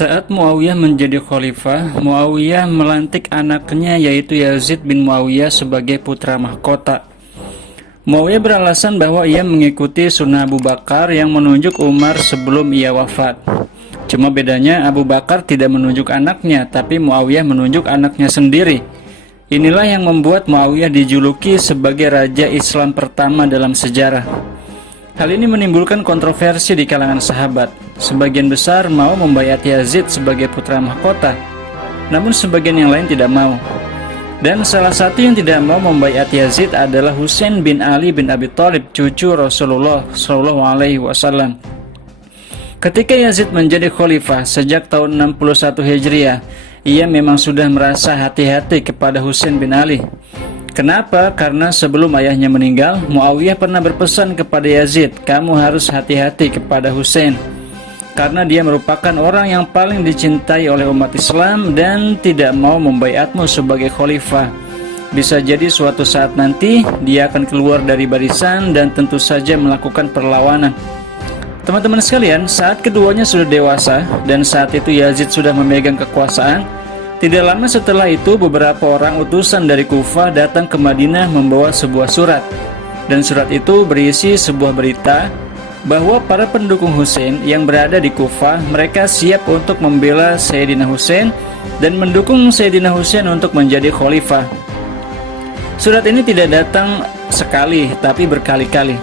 Saat Muawiyah menjadi khalifah, Muawiyah melantik anaknya yaitu Yazid bin Muawiyah sebagai putra mahkota. Muawiyah beralasan bahwa ia mengikuti sunnah Abu Bakar yang menunjuk Umar sebelum ia wafat. Cuma bedanya Abu Bakar tidak menunjuk anaknya, tapi Muawiyah menunjuk anaknya sendiri. Inilah yang membuat Muawiyah dijuluki sebagai raja Islam pertama dalam sejarah. Hal ini menimbulkan kontroversi di kalangan sahabat. Sebagian besar mau membaiat Yazid sebagai putra mahkota, namun sebagian yang lain tidak mau. Dan salah satu yang tidak mau membaiat Yazid adalah Husain bin Ali bin Abi Thalib, cucu Rasulullah SAW. Ketika Yazid menjadi khalifah sejak tahun 61 Hijriah, ia memang sudah merasa hati-hati kepada Husain bin Ali. Kenapa? Karena sebelum ayahnya meninggal, Muawiyah pernah berpesan kepada Yazid, "Kamu harus hati-hati kepada Husain, karena dia merupakan orang yang paling dicintai oleh umat Islam dan tidak mau membaiatmu sebagai khalifah. Bisa jadi suatu saat nanti dia akan keluar dari barisan dan tentu saja melakukan perlawanan." Teman-teman sekalian, saat keduanya sudah dewasa dan saat itu Yazid sudah memegang kekuasaan, tidak lama setelah itu beberapa orang utusan dari Kufah datang ke Madinah membawa sebuah surat. Dan surat itu berisi sebuah berita bahwa para pendukung Husain yang berada di Kufah, mereka siap untuk membela Sayyidina Husain dan mendukung Sayyidina Husain untuk menjadi khalifah. Surat ini tidak datang sekali, tapi berkali-kali.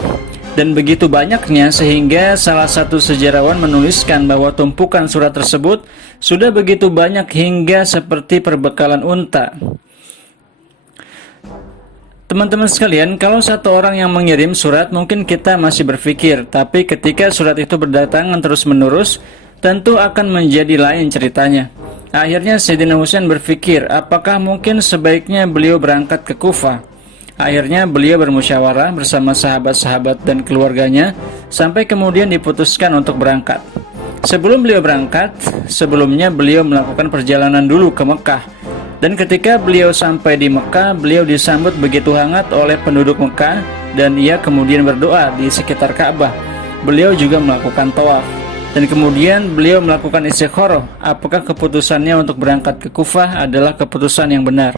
Dan begitu banyaknya sehingga salah satu sejarawan menuliskan bahwa tumpukan surat tersebut sudah begitu banyak hingga seperti perbekalan unta. Teman-teman sekalian, kalau satu orang yang mengirim surat mungkin kita masih berpikir, tapi ketika surat itu berdatangan terus-menerus, tentu akan menjadi lain ceritanya. Akhirnya Sayyidina Husain berpikir, apakah mungkin sebaiknya beliau berangkat ke Kufah? Akhirnya beliau bermusyawarah bersama sahabat-sahabat dan keluarganya sampai kemudian diputuskan untuk berangkat. Sebelum beliau berangkat, sebelumnya beliau melakukan perjalanan dulu ke Mekah. Dan ketika beliau sampai di Mekah, beliau disambut begitu hangat oleh penduduk Mekah dan ia kemudian berdoa di sekitar Ka'bah. Beliau juga melakukan tawaf. Dan kemudian beliau melakukan istikharah, apakah keputusannya untuk berangkat ke Kufah adalah keputusan yang benar.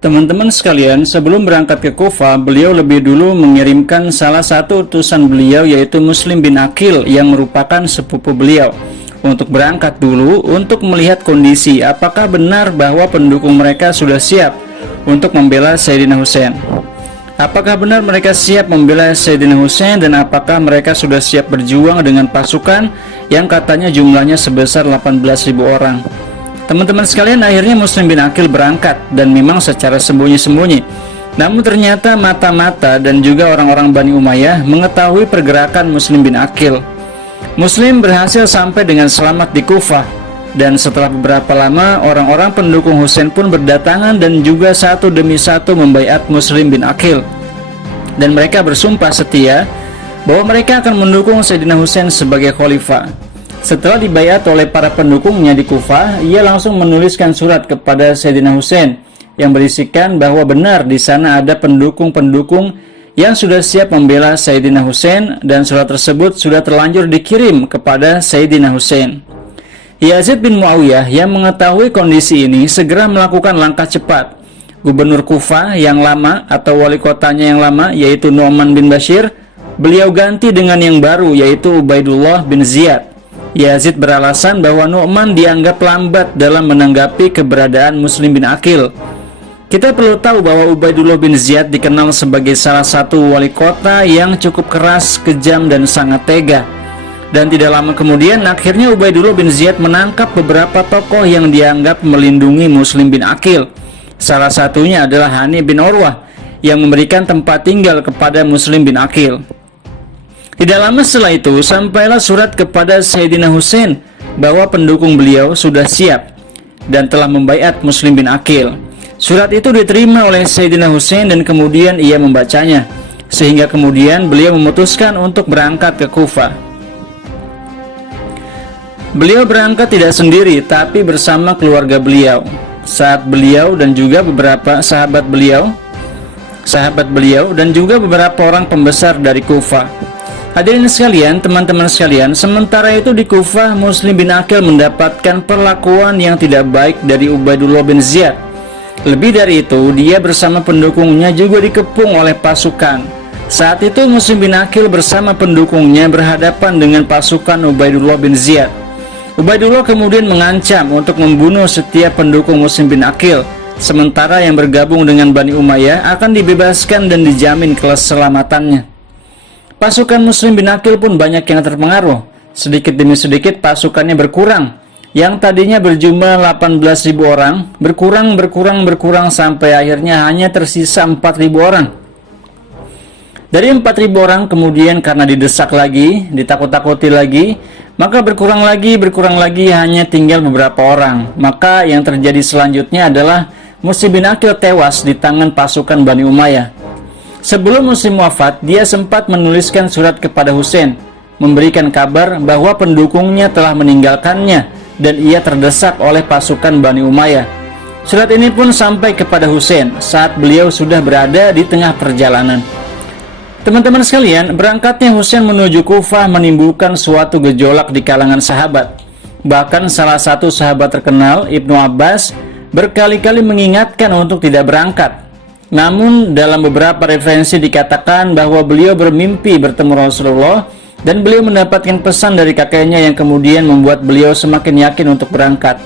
Teman-teman sekalian, sebelum berangkat ke Kufah, beliau lebih dulu mengirimkan salah satu utusan beliau yaitu Muslim bin Aqil yang merupakan sepupu beliau untuk berangkat dulu untuk melihat kondisi apakah benar bahwa pendukung mereka sudah siap untuk membela Sayyidina Husain. Apakah benar mereka siap membela Sayyidina Husain dan apakah mereka sudah siap berjuang dengan pasukan yang katanya jumlahnya sebesar 18.000 orang. Teman-teman sekalian, akhirnya Muslim bin Aqil berangkat dan memang secara sembunyi-sembunyi. Namun ternyata mata-mata dan juga orang-orang Bani Umayyah mengetahui pergerakan Muslim bin Aqil. Muslim berhasil sampai dengan selamat di Kufah. Dan setelah beberapa lama, orang-orang pendukung Husain pun berdatangan dan juga satu demi satu membaiat Muslim bin Aqil. Dan mereka bersumpah setia bahwa mereka akan mendukung Sayyidina Husain sebagai khalifah. Setelah dibaiat oleh para pendukungnya di Kufah, ia langsung menuliskan surat kepada Sayyidina Husain yang berisikan bahwa benar di sana ada pendukung-pendukung yang sudah siap membela Sayyidina Husain dan surat tersebut sudah terlanjur dikirim kepada Sayyidina Husain. Yazid bin Muawiyah yang mengetahui kondisi ini segera melakukan langkah cepat. Gubernur Kufah yang lama atau wali kotanya yang lama yaitu Nu'man bin Bashir, beliau ganti dengan yang baru yaitu Ubaidullah bin Ziyad. Yazid beralasan bahwa Nu'man dianggap lambat dalam menanggapi keberadaan Muslim bin Aqil. Kita perlu tahu bahwa Ubaidullah bin Ziyad dikenal sebagai salah satu wali kota yang cukup keras, kejam, dan sangat tega. Dan tidak lama kemudian, akhirnya Ubaidullah bin Ziyad menangkap beberapa tokoh yang dianggap melindungi Muslim bin Aqil. Salah satunya adalah Hani bin Urwah yang memberikan tempat tinggal kepada Muslim bin Aqil. Tidak lama setelah itu, sampailah surat kepada Sayyidina Husain bahwa pendukung beliau sudah siap dan telah membaiat Muslim bin Aqil. Surat itu diterima oleh Sayyidina Husain dan kemudian ia membacanya, sehingga kemudian beliau memutuskan untuk berangkat ke Kufah. Beliau berangkat tidak sendiri, tapi bersama keluarga beliau. Saat beliau dan juga beberapa sahabat beliau dan juga beberapa orang pembesar dari Kufah. Hadirin sekalian, teman-teman sekalian, sementara itu di Kufah, Muslim bin Aqil mendapatkan perlakuan yang tidak baik dari Ubaidullah bin Ziyad. Lebih dari itu, dia bersama pendukungnya juga dikepung oleh pasukan. Saat itu Muslim bin Aqil bersama pendukungnya berhadapan dengan pasukan Ubaidullah bin Ziyad. Ubaidullah kemudian mengancam untuk membunuh setiap pendukung Muslim bin Aqil, sementara yang bergabung dengan Bani Umayyah akan dibebaskan dan dijamin keselamatannya. Pasukan Muslim bin Aqil pun banyak yang terpengaruh. Sedikit demi sedikit pasukannya berkurang. Yang tadinya berjumlah 18.000 orang, berkurang sampai akhirnya hanya tersisa 4.000 orang. Dari 4.000 orang kemudian karena didesak lagi, ditakut-takuti lagi, maka berkurang lagi hanya tinggal beberapa orang. Maka yang terjadi selanjutnya adalah Muslim bin Aqil tewas di tangan pasukan Bani Umayyah. Sebelum Muslim wafat, dia sempat menuliskan surat kepada Husain, memberikan kabar bahwa pendukungnya telah meninggalkannya dan ia terdesak oleh pasukan Bani Umayyah. Surat ini pun sampai kepada Husain saat beliau sudah berada di tengah perjalanan. Teman-teman sekalian, berangkatnya Husain menuju Kufah menimbulkan suatu gejolak di kalangan sahabat. Bahkan salah satu sahabat terkenal, Ibnu Abbas, berkali-kali mengingatkan untuk tidak berangkat. Namun dalam beberapa referensi dikatakan bahwa beliau bermimpi bertemu Rasulullah dan beliau mendapatkan pesan dari kakeknya yang kemudian membuat beliau semakin yakin untuk berangkat.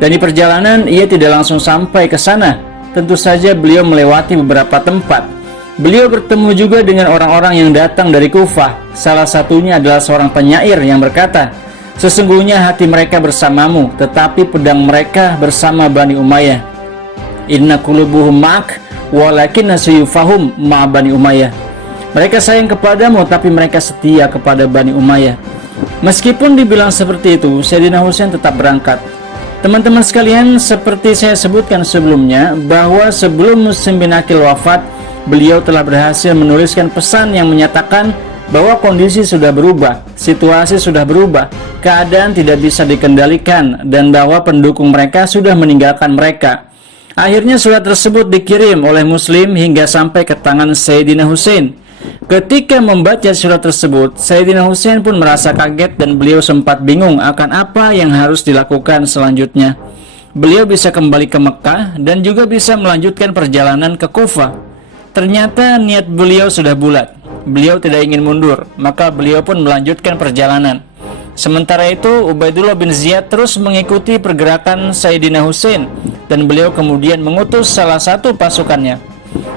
Dan di perjalanan ia tidak langsung sampai ke sana. Tentu saja beliau melewati beberapa tempat. Beliau bertemu juga dengan orang-orang yang datang dari Kufah. Salah satunya adalah seorang penyair yang berkata, "Sesungguhnya hati mereka bersamamu, tetapi pedang mereka bersama Bani Umayyah. Inna qulubuhum ma'ak walakin nasuyufahum ma Bani Umayyah." Mereka sayang kepadamu, tapi mereka setia kepada Bani Umayyah. Meskipun dibilang seperti itu, Sayyidina Husain tetap berangkat. Teman-teman sekalian, seperti saya sebutkan sebelumnya, bahwa sebelum Muslim bin Aqil wafat, beliau telah berhasil menuliskan pesan yang menyatakan bahwa kondisi sudah berubah, situasi sudah berubah, keadaan tidak bisa dikendalikan, dan bahwa pendukung mereka sudah meninggalkan mereka. Akhirnya surat tersebut dikirim oleh Muslim hingga sampai ke tangan Sayyidina Husain. Ketika membaca surat tersebut, Sayyidina Husain pun merasa kaget dan beliau sempat bingung akan apa yang harus dilakukan selanjutnya. Beliau bisa kembali ke Mekah dan juga bisa melanjutkan perjalanan ke Kufah. Ternyata niat beliau sudah bulat. Beliau tidak ingin mundur, maka beliau pun melanjutkan perjalanan. Sementara itu, Ubaidullah bin Ziyad terus mengikuti pergerakan Sayyidina Husain dan beliau kemudian mengutus salah satu pasukannya.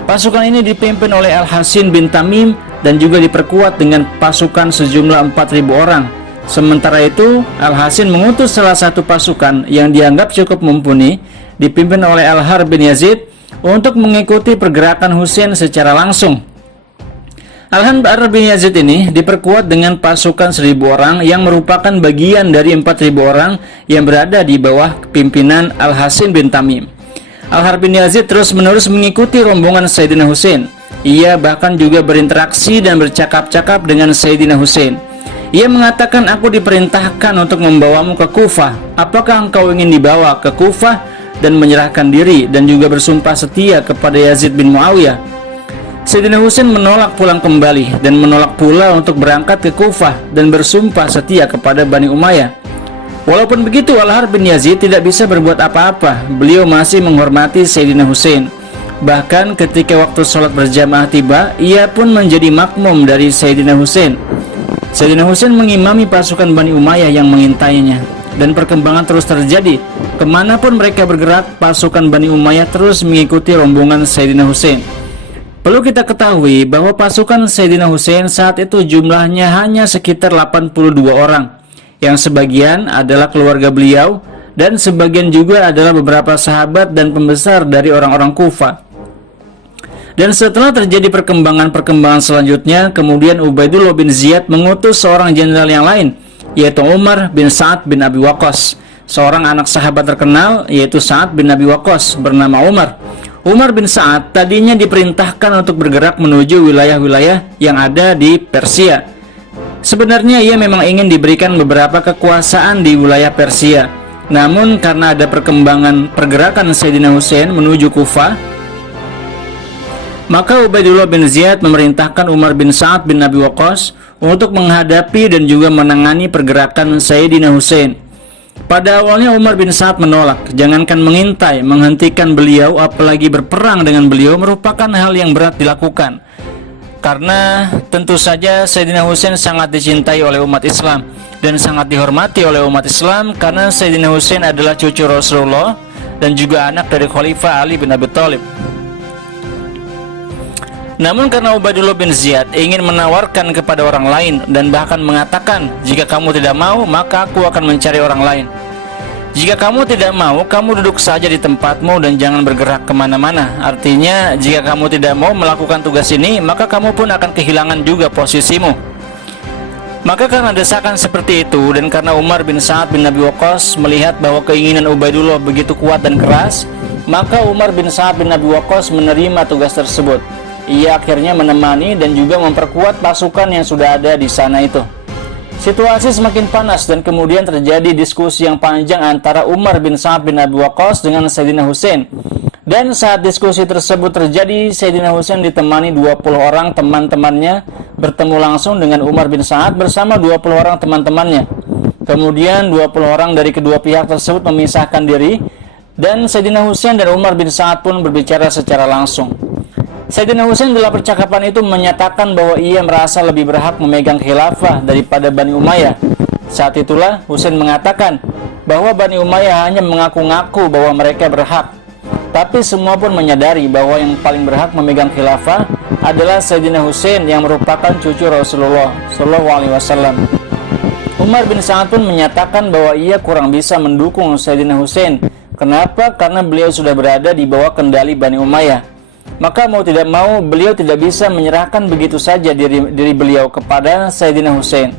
Pasukan ini dipimpin oleh Al-Hasin bin Tamim dan juga diperkuat dengan pasukan sejumlah 4.000 orang. Sementara itu, Al-Hasin mengutus salah satu pasukan yang dianggap cukup mumpuni, dipimpin oleh Al-Har bin Yazid, untuk mengikuti pergerakan Husain secara langsung. Al-Har bin Yazid ini diperkuat dengan pasukan 1.000 orang yang merupakan bagian dari 4.000 orang yang berada di bawah pimpinan Al-Hasin bin Tamim. Al-Har bin Yazid terus-menerus mengikuti rombongan Sayyidina Husain. Ia bahkan juga berinteraksi dan bercakap-cakap dengan Sayyidina Husain. Ia mengatakan, "Aku diperintahkan untuk membawamu ke Kufah. Apakah engkau ingin dibawa ke Kufah dan menyerahkan diri dan juga bersumpah setia kepada Yazid bin Muawiyah?" Sayyidina Husain menolak pulang kembali dan menolak pula untuk berangkat ke Kufah dan bersumpah setia kepada Bani Umayyah. Walaupun begitu, Al-Har bin Yazid tidak bisa berbuat apa-apa. Beliau masih menghormati Sayyidina Husain. Bahkan ketika waktu sholat berjamaah tiba, ia pun menjadi makmum dari Sayyidina Husain. Sayyidina Husain mengimami pasukan Bani Umayyah yang mengintainya. Dan perkembangan terus terjadi. Kemanapun mereka bergerak, pasukan Bani Umayyah terus mengikuti rombongan Sayyidina Husain. Perlu kita ketahui bahwa pasukan Sayyidina Husain saat itu jumlahnya hanya sekitar 82 orang, yang sebagian adalah keluarga beliau dan sebagian juga adalah beberapa sahabat dan pembesar dari orang-orang Kufah. Dan setelah terjadi perkembangan selanjutnya, kemudian Ubaidullah bin Ziyad mengutus seorang jenderal yang lain, yaitu Umar bin Sa'ad bin Abi Waqqas, seorang anak sahabat terkenal yaitu Sa'ad bin Abi Waqqas bernama Umar. Umar bin Sa'ad tadinya diperintahkan untuk bergerak menuju wilayah-wilayah yang ada di Persia. Sebenarnya ia memang ingin diberikan beberapa kekuasaan di wilayah Persia. Namun karena ada perkembangan pergerakan Sayyidina Husain menuju Kufah, Maka Ubaidullah bin Ziyad memerintahkan Umar bin Sa'ad bin Abi Waqqas untuk menghadapi dan juga menangani pergerakan Sayyidina Husain. Pada awalnya Umar bin Sa'ad menolak, jangankan mengintai, menghentikan beliau, apalagi berperang dengan beliau merupakan hal yang berat dilakukan. Karena tentu saja Sayyidina Husain sangat dicintai oleh umat Islam dan sangat dihormati oleh umat Islam, karena Sayyidina Husain adalah cucu Rasulullah dan juga anak dari Khalifah Ali bin Abi Thalib. Namun karena Ubaidullah bin Ziyad ingin menawarkan kepada orang lain dan bahkan mengatakan, jika kamu tidak mau, maka aku akan mencari orang lain. Jika kamu tidak mau, kamu duduk saja di tempatmu dan jangan bergerak kemana-mana. Artinya, jika kamu tidak mau melakukan tugas ini, maka kamu pun akan kehilangan juga posisimu. Maka karena desakan seperti itu, dan karena Umar bin Sa'ad bin Abi Waqqas melihat bahwa keinginan Ubaidullah begitu kuat dan keras, maka Umar bin Sa'ad bin Abi Waqqas menerima tugas tersebut. Ia akhirnya menemani dan juga memperkuat pasukan yang sudah ada di sana itu. Situasi semakin panas dan kemudian terjadi diskusi yang panjang antara Umar bin Sa'ad bin Abi Waqqas dengan Sayyidina Husain. Dan saat diskusi tersebut terjadi, Sayyidina Husain ditemani 20 orang teman-temannya bertemu langsung dengan Umar bin Sa'ad bersama 20 orang teman-temannya. Kemudian 20 orang dari kedua pihak tersebut memisahkan diri dan Sayyidina Husain dan Umar bin Sa'ad pun berbicara secara langsung. Sayyidina Husain dalam percakapan itu menyatakan bahwa ia merasa lebih berhak memegang khilafah daripada Bani Umayyah. Saat itulah Husain mengatakan bahwa Bani Umayyah hanya mengaku-ngaku bahwa mereka berhak, tapi semua pun menyadari bahwa yang paling berhak memegang khilafah adalah Sayyidina Husain yang merupakan cucu Rasulullah SAW. Umar bin Sa'ad pun menyatakan bahwa ia kurang bisa mendukung Sayyidina Husain. Kenapa? Karena beliau sudah berada di bawah kendali Bani Umayyah. Maka mau tidak mau beliau tidak bisa menyerahkan begitu saja diri beliau kepada Sayyidina Husain.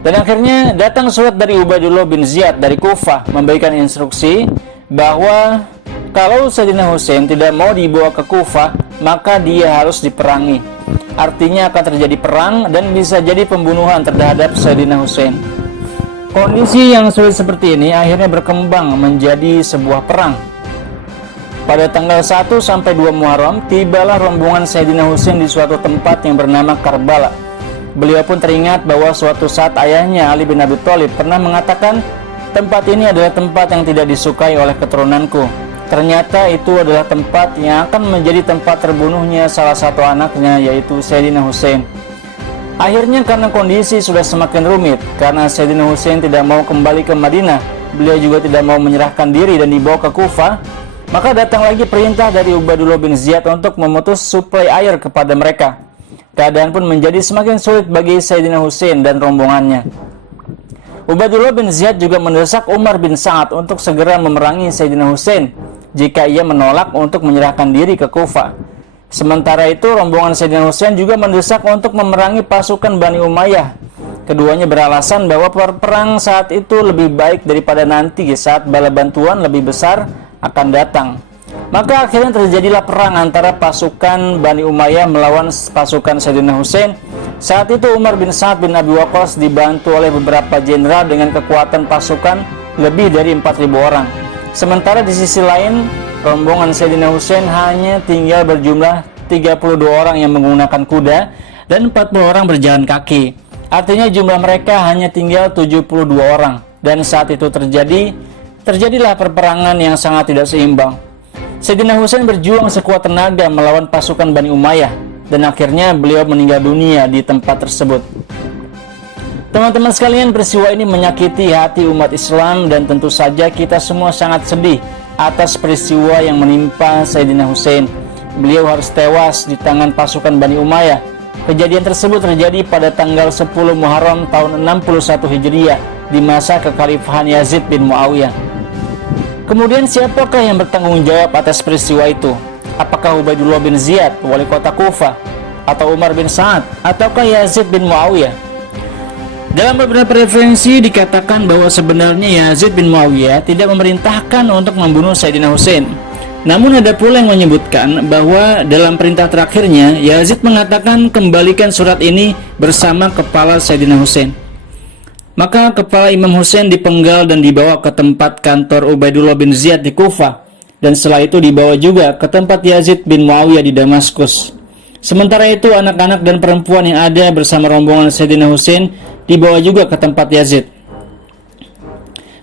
Dan akhirnya datang surat dari Ubaidullah bin Ziyad dari Kufah memberikan instruksi bahwa kalau Sayyidina Husain tidak mau dibawa ke Kufah, maka dia harus diperangi. Artinya akan terjadi perang dan bisa jadi pembunuhan terhadap Sayyidina Husain. Kondisi yang sulit seperti ini akhirnya berkembang menjadi sebuah perang. Pada tanggal 1 sampai 2 Muharram, tibalah rombongan Sayyidina Husain di suatu tempat yang bernama Karbala. Beliau pun teringat bahwa suatu saat ayahnya Ali bin Abi Thalib pernah mengatakan, tempat ini adalah tempat yang tidak disukai oleh keturunanku. Ternyata itu adalah tempat yang akan menjadi tempat terbunuhnya salah satu anaknya, yaitu Sayyidina Husain. Akhirnya karena kondisi sudah semakin rumit, karena Sayyidina Husain tidak mau kembali ke Madinah, beliau juga tidak mau menyerahkan diri dan dibawa ke Kufah, maka datang lagi perintah dari Ubaidullah bin Ziyad untuk memutus suplai air kepada mereka. Keadaan pun menjadi semakin sulit bagi Sayyidina Husain dan rombongannya. Ubaidullah bin Ziyad juga mendesak Umar bin Sa'ad untuk segera memerangi Sayyidina Husain jika ia menolak untuk menyerahkan diri ke Kufah. Sementara itu rombongan Sayyidina Husain juga mendesak untuk memerangi pasukan Bani Umayyah. Keduanya beralasan bahwa perang saat itu lebih baik daripada nanti saat bala bantuan lebih besar akan datang. Maka akhirnya terjadilah perang antara pasukan Bani Umayyah melawan pasukan Sayyidina Husain. Saat itu Umar bin Sa'ad bin Abi Waqqas dibantu oleh beberapa jenderal dengan kekuatan pasukan lebih dari 4.000 orang. Sementara di sisi lain, rombongan Sayyidina Husain hanya tinggal berjumlah 32 orang yang menggunakan kuda dan 40 orang berjalan kaki. Artinya jumlah mereka hanya tinggal 72 orang. Dan saat itu terjadilah perperangan yang sangat tidak seimbang. Sayyidina Husain berjuang sekuat tenaga melawan pasukan Bani Umayyah dan akhirnya beliau meninggal dunia di tempat tersebut. Teman-teman sekalian, peristiwa ini menyakiti hati umat Islam dan tentu saja kita semua sangat sedih atas peristiwa yang menimpa Sayyidina Husain. Beliau harus tewas di tangan pasukan Bani Umayyah. Kejadian tersebut terjadi pada tanggal 10 Muharram tahun 61 Hijriah di masa kekhalifahan Yazid bin Muawiyah. Kemudian siapakah yang bertanggung jawab atas peristiwa itu? Apakah Ubaidullah bin Ziyad, wali kota Kufah, atau Umar bin Sa'ad, ataukah Yazid bin Muawiyah? Dalam beberapa referensi dikatakan bahwa sebenarnya Yazid bin Muawiyah tidak memerintahkan untuk membunuh Sayyidina Husain. Namun ada pula yang menyebutkan bahwa dalam perintah terakhirnya Yazid mengatakan kembalikan surat ini bersama kepala Sayyidina Husain. Maka kepala Imam Husain dipenggal dan dibawa ke tempat kantor Ubaidullah bin Ziyad di Kufah, dan setelah itu dibawa juga ke tempat Yazid bin Muawiyah di Damaskus. Sementara itu anak-anak dan perempuan yang ada bersama rombongan Sayyidina Husain dibawa juga ke tempat Yazid.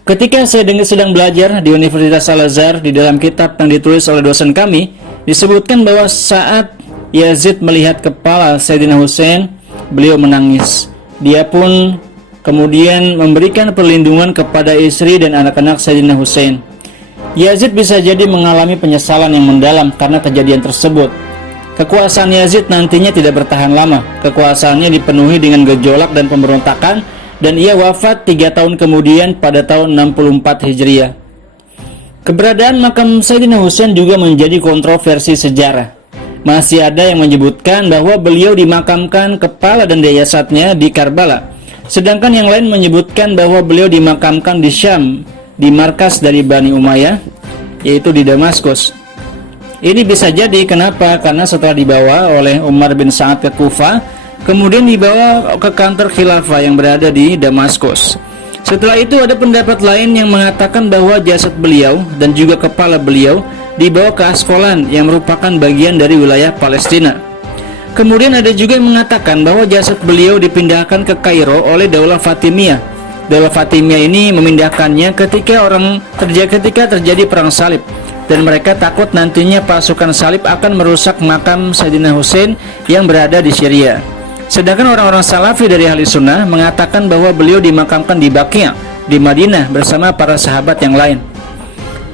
Ketika saya sedang belajar di Universitas Al-Azhar, di dalam kitab yang ditulis oleh dosen kami, disebutkan bahwa saat Yazid melihat kepala Sayyidina Husain, beliau menangis. Dia pun kemudian memberikan perlindungan kepada istri dan anak-anak Sayyidina Husain. Yazid bisa jadi mengalami penyesalan yang mendalam karena kejadian tersebut. Kekuasaan Yazid nantinya tidak bertahan lama. Kekuasaannya dipenuhi dengan gejolak dan pemberontakan, dan ia wafat 3 tahun kemudian pada tahun 64 Hijriah. Keberadaan makam Sayyidina Husain juga menjadi kontroversi sejarah. Masih ada yang menyebutkan bahwa beliau dimakamkan kepala dan jasadnya di Karbala, sedangkan yang lain menyebutkan bahwa beliau dimakamkan di Syam, di markas dari Bani Umayyah, yaitu di Damaskus. Ini bisa jadi kenapa? Karena setelah dibawa oleh Umar bin Sa'ad ke Kufah, kemudian dibawa ke kantor khilafah yang berada di Damaskus. Setelah itu ada pendapat lain yang mengatakan bahwa jasad beliau dan juga kepala beliau dibawa ke Askolan yang merupakan bagian dari wilayah Palestina. Kemudian ada juga yang mengatakan bahwa jasad beliau dipindahkan ke Kairo oleh Daulah Fatimiyah. Daulah Fatimiyah ini memindahkannya ketika terjadi perang salib, dan mereka takut nantinya pasukan salib akan merusak makam Sayyidina Husain yang berada di Syria. Sedangkan orang-orang Salafi dari Ahli Sunnah mengatakan bahwa beliau dimakamkan di Baqi', di Madinah bersama para sahabat yang lain.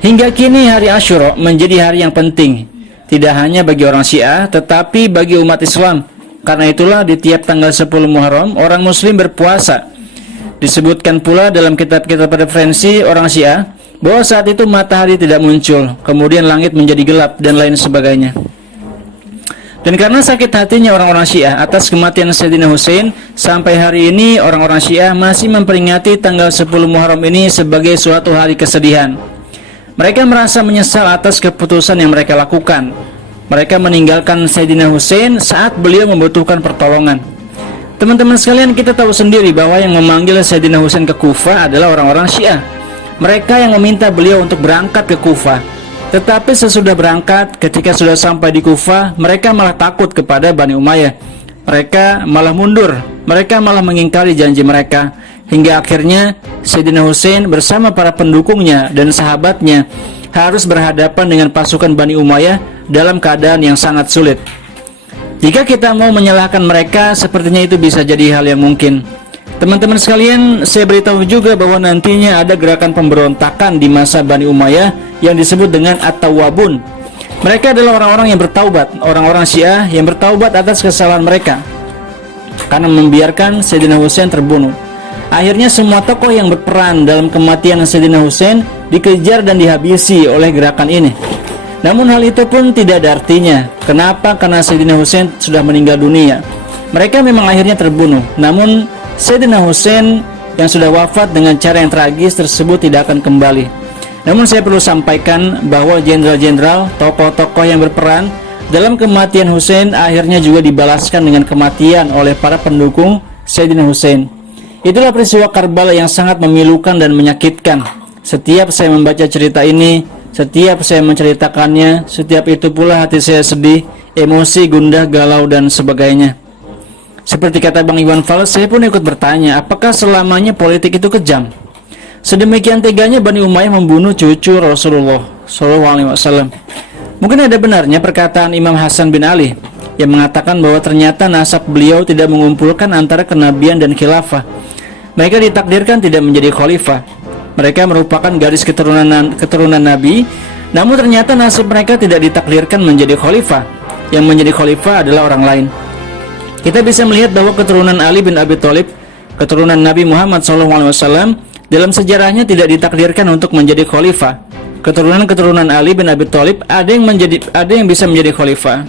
Hingga kini hari Asyura menjadi hari yang penting, tidak hanya bagi orang Syiah tetapi bagi umat Islam. Karena itulah di tiap tanggal 10 Muharram orang Muslim berpuasa. Disebutkan pula dalam kitab-kitab referensi orang Syiah bahwa saat itu matahari tidak muncul, kemudian langit menjadi gelap dan lain sebagainya. Dan karena sakit hatinya orang-orang Syiah atas kematian Sayyidina Husain, sampai hari ini orang-orang Syiah masih memperingati tanggal 10 Muharram ini sebagai suatu hari kesedihan. Mereka merasa menyesal atas keputusan yang mereka lakukan. Mereka meninggalkan Sayyidina Husain saat beliau membutuhkan pertolongan. Teman-teman sekalian, kita tahu sendiri bahwa yang memanggil Sayyidina Husain ke Kufah adalah orang-orang Syiah. Mereka yang meminta beliau untuk berangkat ke Kufah. Tetapi sesudah berangkat, ketika sudah sampai di Kufah, mereka malah takut kepada Bani Umayyah. Mereka malah mundur, mereka malah mengingkari janji mereka. Hingga akhirnya Sayyidina Husain bersama para pendukungnya dan sahabatnya harus berhadapan dengan pasukan Bani Umayyah dalam keadaan yang sangat sulit. Jika kita mau menyalahkan mereka, sepertinya itu bisa jadi hal yang mungkin. Teman-teman sekalian, saya beritahu juga bahwa nantinya ada gerakan pemberontakan di masa Bani Umayyah yang disebut dengan At-Tawwabun. Mereka adalah orang-orang yang bertaubat, orang-orang Syiah yang bertaubat atas kesalahan mereka karena membiarkan Sayyidina Husain terbunuh. Akhirnya semua tokoh yang berperan dalam kematian Sayyidina Husain dikejar dan dihabisi oleh gerakan ini. Namun hal itu pun tidak ada artinya. Kenapa? Karena Sayyidina Husain sudah meninggal dunia. Mereka memang akhirnya terbunuh, namun Sayyidina Husain yang sudah wafat dengan cara yang tragis tersebut tidak akan kembali. Namun saya perlu sampaikan bahwa jenderal-jenderal, tokoh-tokoh yang berperan dalam kematian Husain akhirnya juga dibalaskan dengan kematian oleh para pendukung Sayyidina Husain. Itulah peristiwa Karbala yang sangat memilukan dan menyakitkan. Setiap saya membaca cerita ini, setiap saya menceritakannya, setiap itu pula hati saya sedih, emosi, gundah, galau, dan sebagainya. Seperti kata Bang Iwan Fals, saya pun ikut bertanya, apakah selamanya politik itu kejam? Sedemikian teganya Bani Umayyah membunuh cucu Rasulullah SAW. Mungkin ada benarnya perkataan Imam Hasan bin Ali yang mengatakan bahwa ternyata nasab beliau tidak mengumpulkan antara kenabian dan khilafah. Mereka ditakdirkan tidak menjadi khalifah. Mereka merupakan garis keturunan Nabi, namun ternyata nasib mereka tidak ditakdirkan menjadi khalifah. Yang menjadi khalifah adalah orang lain. Kita bisa melihat bahwa keturunan Ali bin Abi Thalib, keturunan Nabi Muhammad SAW, dalam sejarahnya tidak ditakdirkan untuk menjadi khalifah. Keturunan Ali bin Abi Thalib ada yang bisa menjadi khalifah.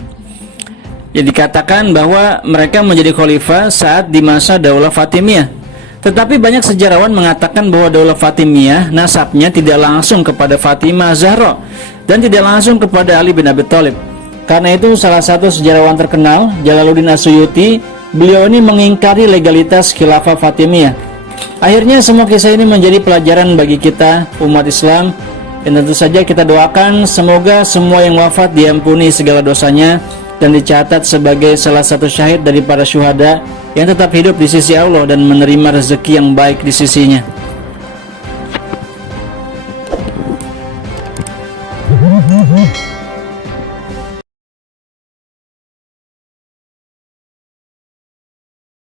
Jadi dikatakan bahwa mereka menjadi khalifah saat di masa Daulah Fatimiyah. Tetapi banyak sejarawan mengatakan bahwa Daulah Fatimiyah nasabnya tidak langsung kepada Fatimah Zahra dan tidak langsung kepada Ali bin Abi Thalib. Karena itu salah satu sejarawan terkenal, Jalaluddin As-Suyuti, beliau ini mengingkari legalitas khilafah Fatimiyah. Akhirnya semua kisah ini menjadi pelajaran bagi kita umat Islam, dan tentu saja kita doakan semoga semua yang wafat diampuni segala dosanya dan dicatat sebagai salah satu syahid dari para syuhada yang tetap hidup di sisi Allah dan menerima rezeki yang baik di sisinya.